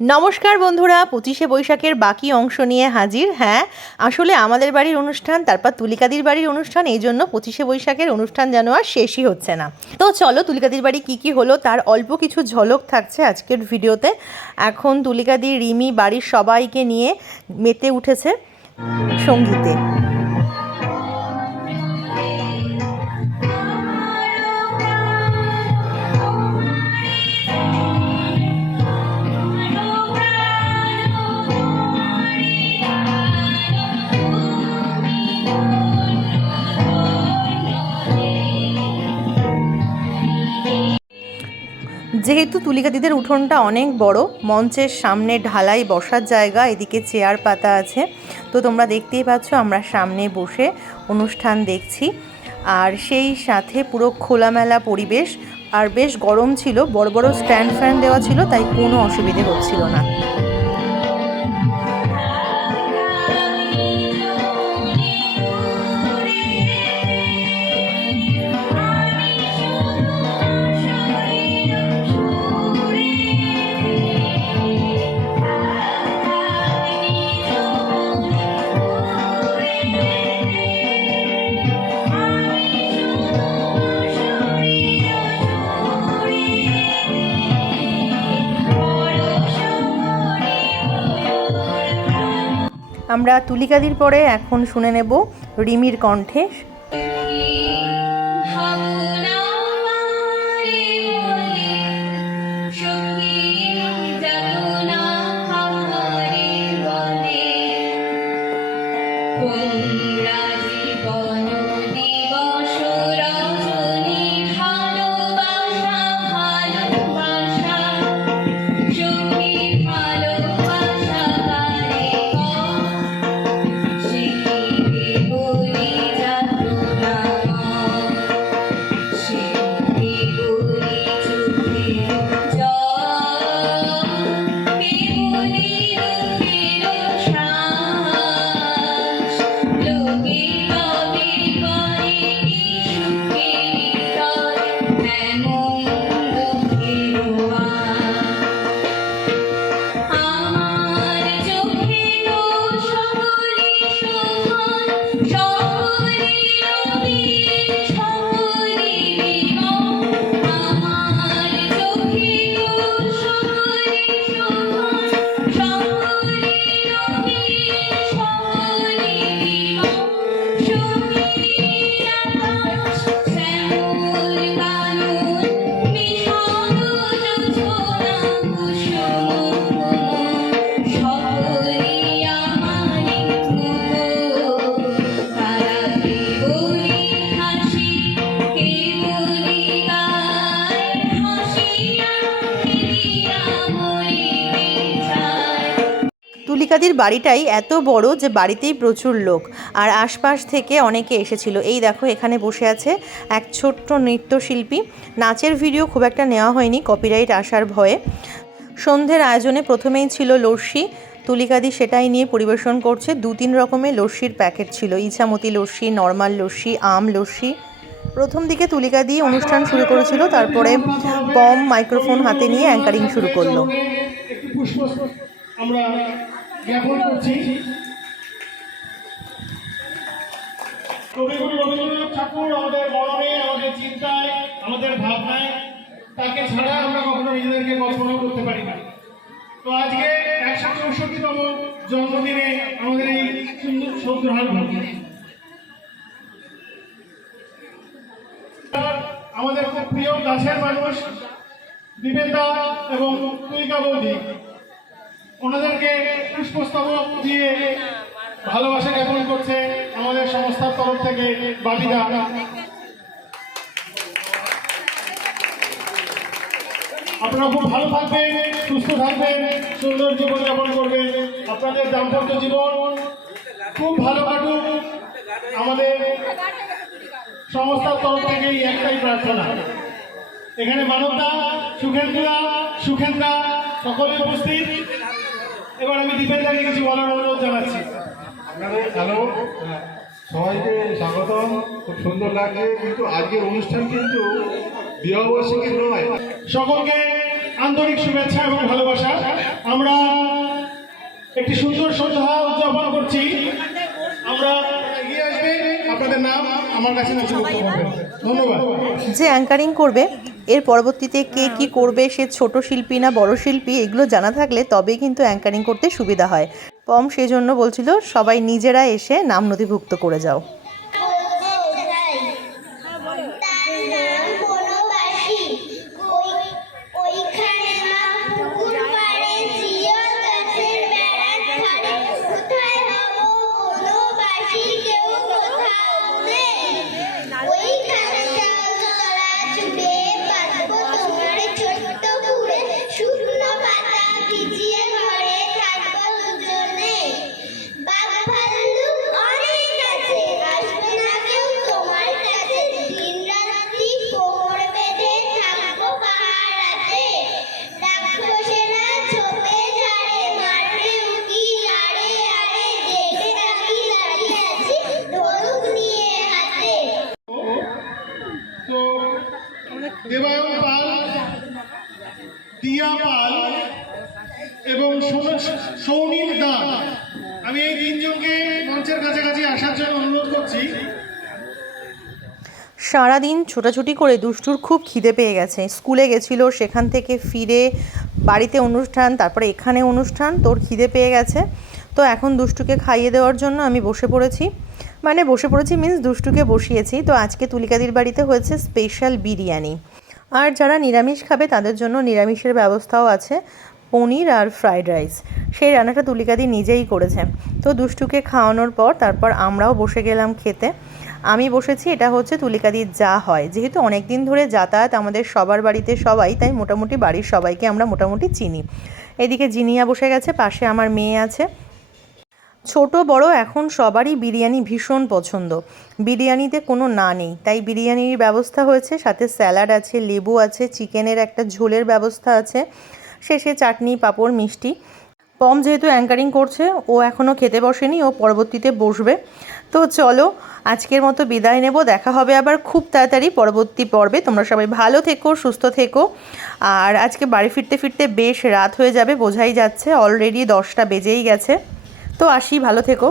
নমস্কার বন্ধুরা, পঁচিশে বৈশাখের বাকি অংশ নিয়ে হাজির। হ্যাঁ আসলে আমাদের বাড়ির অনুষ্ঠান, তারপর তুলিকাদির বাড়ির অনুষ্ঠান, এই জন্য পঁচিশে বৈশাখের অনুষ্ঠান যেন আর শেষই হচ্ছে না। তো চলো, তুলিকাদির বাড়ি কী কী হলো, তার অল্প কিছু ঝলক থাকছে আজকের ভিডিওতে। এখন তুলিকাদি, রিমি, বাড়ির সবাইকে নিয়ে মেতে উঠেছে সঙ্গীতে। যেহেতু তুলিকাদিদের উঠোনটা অনেক বড়, মঞ্চের সামনে ঢালাই বসার জায়গা, এদিকে চেয়ার পাতা আছে। তো তোমরা দেখতেই পাচ্ছ, আমরা সামনে বসে অনুষ্ঠান দেখছি। আর সেই সাথে পুরো খোলামেলা পরিবেশ, আর বেশ গরম ছিল, বড় বড় স্ট্যান্ড ফ্যান দেওয়া ছিল, তাই কোনো অসুবিধে হচ্ছিল না। আমরা তুলিকাদির পরে এখন শুনে নেব রিমির কণ্ঠে। তুলিকাদির বাড়িটাই এত বড় যে বাড়িতেই প্রচুর লোক। আর আশপাশ থেকে অনেকে এসেছিল। এই দেখো, এখানে বসে আছে এক ছোট্ট নৃত্যশিল্পী। নাচের ভিডিও খুব একটা নেওয়া হয়নি কপিরাইট আসার ভয়ে। সন্ধ্যের আয়োজনে প্রথমেই ছিল লস্যি। তুলিকাদি সেটাই নিয়ে পরিবেশন করছে। দু তিন রকমের লস্যির প্যাকেট ছিল। ইছামতি লস্যি, নর্মাল লস্যি, আম লস্যি। প্রথম দিকে তুলিকা দিয়ে অনুষ্ঠান শুরু করেছিল, তারপরে বম মাইক্রোফোন হাতে নিয়ে অ্যাঙ্কারিং শুরু করল। আমরা জ্ঞাপন করছি। কবিগুরু রবীন্দ্রনাথ ঠাকুর আমাদের মননে আমাদের চিন্তায়, আমাদের ভাবনায়, তাকে ছাড়া আমরা কখনো নিজেদেরকে কল্পনা করতে পারি না। তো আজকে একশো চৌষট্টিতম জন্মদিনে আমাদের এই সুন্দর ঘটনা আমাদের খুব প্রিয় গাছের মানুষ বিবেন্দা এবং তুলিকা বৌদি। পুষ্পস্তবক দিয়ে ভালোবাসা জ্ঞাপন করছে আমাদের সংস্থার তরফ থেকে বাবিদা। আপনারা খুব ভালো থাকবেন, সুস্থ থাকবেন, সুন্দর জীবন যাপন করবেন। আপনাদের দাম্পত্য জীবন খুব ভালো কাটুক। আমাদের সংস্থার তরফ থেকে একটাই প্রার্থনা। এখানে মানবদা সুখেন্দা সুখেন্দা সকলে উপস্থিত। এবার আমি দীপেন্দাকে কিছু বলার অনুরোধ জানাচ্ছি। আপনাদের হ্যালো সবাইকে স্বাগতম। খুব সুন্দর লাগছে কিন্তু আজকের অনুষ্ঠান কিন্তু বিবাহবার্ষিকী নয়। সকলকে আন্তরিক শুভেচ্ছা এবং ভালোবাসা। আমরা একটি সুন্দর সন্ধ্যা উদযাপন করছি। আমরা এগিয়ে আসবে। আপনাদের নাম আমার কাছে নথিভুক্ত ধন্যবাদ। যে অ্যাঙ্কারিং করবে এর পরবর্তীতে কে কি করবে, সে ছোট শিল্পী না বড় শিল্পী, এগুলো জানা থাকলে তবেই কিন্তু অ্যাঙ্কারিং করতে সুবিধা হয়। পম সেজন্য বলছিল, সবাই নিজেরা এসে নাম নথিভুক্ত করে যাও। তো দেবায়ন পাল, দিয়া পাল এবং দাস। আমি এই তিনজনকে মঞ্চের কাছাকাছি আসার জন্য অনুরোধ করছি। সারাদিন ছোটাছুটি করে দুষ্টুর খুব খিদে পেয়ে গেছে। স্কুলে গেছিল, সেখান থেকে ফিরে বাড়িতে অনুষ্ঠান, তারপরে এখানে অনুষ্ঠান, তোর খিদে পেয়ে গেছে। তো এখন দুষ্টুকে খাইয়ে দেওয়ার জন্য আমি বসে পড়েছি। মানে বসে পড়েছি মিন্স দুষ্টুকে বসিয়েছি। তো আজকে তুলিকাদির বাড়িতে হয়েছে স্পেশাল বিরিয়ানি। আর যারা নিরামিষ খাবে, তাদের জন্য নিরামিষের ব্যবস্থাও আছে, পনির আর ফ্রাইড রাইস সেই রান্নাটা তুলিকাদি নিজেই করেছে। তো দুষ্টুকে খাওয়ানোর পর, তারপর আমরাও বসে গেলাম খেতে। আমি বসেছি, এটা হচ্ছে তুলিকাদির যা হয়। যেহেতু অনেক দিন ধরে যাতায়াত আমাদের সবার বাড়িতে সবাই, তাই মোটামুটি বাড়ির সবাইকে আমরা মোটামুটি চিনি। এদিকে জিনিয়া বসে গেছে, পাশে আমার মেয়ে আছে। ছোট, বড় এখন সবারই বিরিয়ানি ভীষণ পছন্দ। বিরিয়ানিতে কোনো না নেই। তাই বিরিয়ানির ব্যবস্থা হয়েছে, সাথে স্যালাড আছে, লেবু আছে, চিকেনের একটা ঝোলের ব্যবস্থা আছে, শেষে চাটনি, পাঁপড়, মিষ্টি। পম যেহেতু অ্যাঙ্কারিং করছে, ও এখনও খেতে বসেনি, ও পরবর্তীতে বসবে। তো চলো, আজকের মতো বিদায় নেব। দেখা হবে আবার খুব তাড়াতাড়ি পরবর্তী পর্বে। তোমরা সবাই ভালো থেকো, সুস্থ থেকো। আর আজকে বাড়ি ফিরতে ফিরতে বেশ রাত হয়ে যাবে, বোঝাই যাচ্ছে অলরেডি দশটা বেজেই গেছে। তো আসি ভালো থেকো।